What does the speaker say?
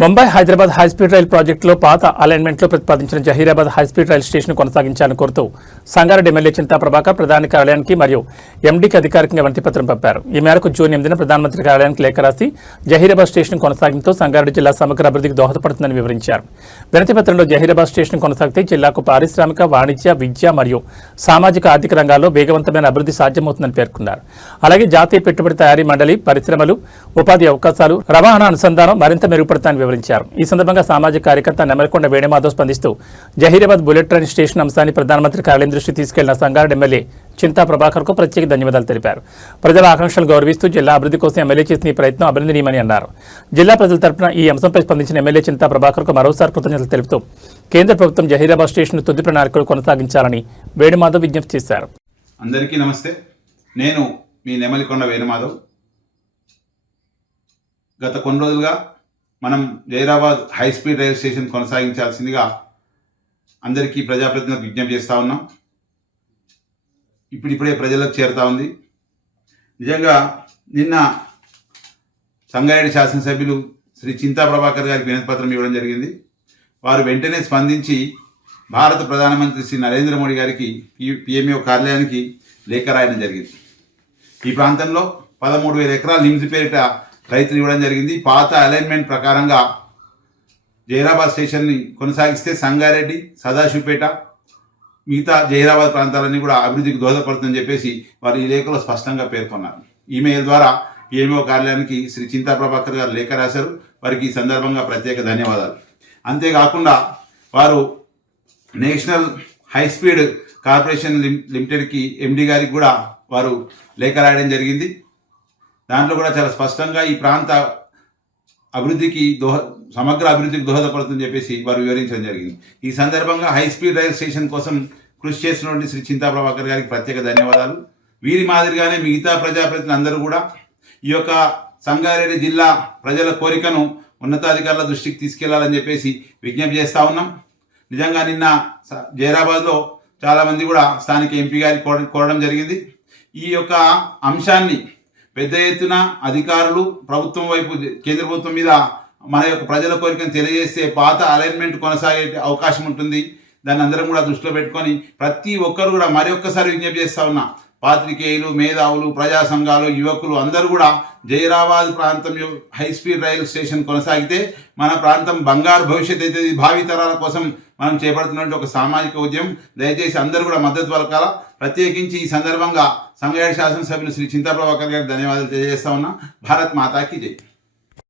Mumbai Hyderabad high speed rail ప్రాజెక్టులో పాత అలైన్మెంట్లో ప్రతిపాదించిన జహీరాబాద్ హైస్పీడ్ రైల్ స్టేషన్ కొనసాగించాలని కోరుతూ సంగారెడ్డి ఎమ్మెల్యే చింతా ప్రభాకర్ ప్రధాని కార్యాలయానికి మరియు ఎండీకి అధికారికంగా వినతిపత్రం పంపారు. ఈ మేరకు జూన్ 8న ప్రధానమంత్రి కార్యాలయానికి లేఖ రాసి జహీరాబాద్ స్టేషన్ కొనసాగింపుతో సంగారెడ్డి జిల్లా సమగ్ర అభివృద్ధికి దోహదపడుతుందని వివరించారు. వినతిపత్రంలో జహీరాబాద్ స్టేషన్ కొనసాగితే జిల్లాకు పారిశ్రామిక, వాణిజ్య, విద్య మరియు సామాజిక ఆర్థిక రంగాల్లో వేగవంతమైన అభివృద్ధి సాధ్యమవుతుందని పేర్కొన్నారు. అలాగే జాతీయ పెట్టుబడి తయారీ మండలి, పరిశ్రమలు, ఉపాధి అవకాశాలు, రవాణా అనుసంధానం మరింత మెరుగుపడతాయని వివరించారు. ఈ సందర్భంగా సామాజిక కార్యకర్త నెమలకొండ వేణుమాధవ్ స్పందిస్తూ జహీరాబాద్ బుల్లెట్ ట్రైన్ స్టేషన్ అంశాన్ని ప్రధానమంత్రి కార్యాలయం దృష్టి తీసుకెళ్లిన సంగారెడ్డి ఎమ్మెల్యే చింతా ప్రభాకర్ కు ప్రత్యేక ధన్యవాదాలు తెలిపారు. ప్రజల ఆకాంక్షలు గౌరవిస్తూ జిల్లా అభివృద్ధి కోసం ఎమ్మెల్యే చేసిన ఈ ప్రయత్నం అభినందనీయమని అన్నారు. జిల్లా ప్రజల తరపున ఈ అంశంపై స్పందించిన ఎమ్మెల్యే చింతా ప్రభాకర్ కు మరోసారి కృతజ్ఞతలు తెలుపుతూ కేంద్ర ప్రభుత్వం జహీరాబాద్ స్టేషన్ తుది ప్రణాళికలు కొనసాగించాలని వేణుమాధవ్ విజ్ఞప్తి చేశారు. అందరికీ నమస్తే. నేను మీ నెమలికొండ వేణుమాధవ్. గత కొన్ని రోజులుగా మనం Zaheerabad high speed rail station కొనసాగించాల్సిందిగా అందరికీ ప్రజాప్రతినిధులకు విజ్ఞప్తి చేస్తూ ఉన్నాం. ఇప్పుడిప్పుడే ప్రజలకు చేరుతా ఉంది. నిజంగా నిన్న సంగారెడ్డి శాసనసభ్యులు శ్రీ చింతా ప్రభాకర్ గారికి వినతిపత్రం ఇవ్వడం జరిగింది. వారు వెంటనే స్పందించి భారత ప్రధానమంత్రి శ్రీ నరేంద్ర మోడీ గారికి పిఎంఓ కార్యాలయానికి లేఖ రాయడం జరిగింది. ఈ ప్రాంతంలో 13,000 ఎకరాలు నిమ్స్ పేరిట రైతులు ఇవ్వడం జరిగింది. పాత అలైన్మెంట్ ప్రకారంగా జహీరాబాద్ స్టేషన్ని కొనసాగిస్తే సంగారెడ్డి, సదాశివపేట, మిగతా జహీరాబాద్ ప్రాంతాలన్నీ కూడా అభివృద్ధికి దోహదపడుతుందని చెప్పేసి వారు ఈ లేఖలో స్పష్టంగా పేర్కొన్నారు. ఈమెయిల్ ద్వారా పిఎంఓ కార్యాలయానికి శ్రీ చింతా ప్రభాకర్ గారు లేఖ రాశారు. వారికి ఈ సందర్భంగా ప్రత్యేక ధన్యవాదాలు. అంతేకాకుండా వారు నేషనల్ హై స్పీడ్ కార్పొరేషన్ లిమిటెడ్కి ఎండి గారికి కూడా వారు లేఖ రాయడం జరిగింది. దాంట్లో కూడా చాలా స్పష్టంగా ఈ ప్రాంత అభివృద్ధికి సమగ్ర అభివృద్ధికి దోహదపడుతుందని చెప్పేసి వారు వివరించడం జరిగింది. ఈ సందర్భంగా హై స్పీడ్ రైల్ స్టేషన్ కోసం కృషి చేసినటువంటి శ్రీ చింతా ప్రభాకర్ గారికి ప్రత్యేక ధన్యవాదాలు. వీరి మాదిరిగానే మిగతా ప్రజాప్రతినిధులు అందరూ కూడా ఈ యొక్క సంగారెడ్డి జిల్లా ప్రజల కోరికను ఉన్నతాధికారుల దృష్టికి తీసుకెళ్లాలని చెప్పేసి విజ్ఞప్తి చేస్తూ ఉన్నాం. నిజంగా నిన్న జహీరాబాద్లో చాలామంది కూడా స్థానిక ఎంపీ గారికి కోరడం జరిగింది. ఈ యొక్క అంశాన్ని పెద్ద ఎత్తున అధికారులు ప్రభుత్వం వైపు, కేంద్ర ప్రభుత్వం మీద మన యొక్క ప్రజల కోరికను తెలియజేస్తే పాత అలైన్మెంట్ కొనసాగే అవకాశం ఉంటుంది. దాన్ని అందరం కూడా దృష్టిలో పెట్టుకొని ప్రతి ఒక్కరు కూడా మరొక్కసారి విజ్ఞప్తి చేస్తా ఉన్నా, పాత్రికేయులు, మేధావులు, ప్రజా సంఘాలు, యువకులు అందరూ కూడా జహీరాబాద్ ప్రాంతం హై స్పీడ్ రైలు స్టేషన్ కొనసాగితే మన ప్రాంతం బంగారు భవిష్యత్తు అయితే భావితరాల కోసం మనం చేపడుతున్నటువంటి ఒక సామాజిక ఉద్యమం. దయచేసి అందరూ కూడా మద్దతు పలకాల. ప్రత్యేకించి ఈ సందర్భంగా సంగారెడ్డి శాసనసభ్యులు శ్రీ చింతా ప్రభాకర్ గారికి ధన్యవాదాలు తెలియజేస్తా ఉన్నా. భారత్ మాతాకి జై.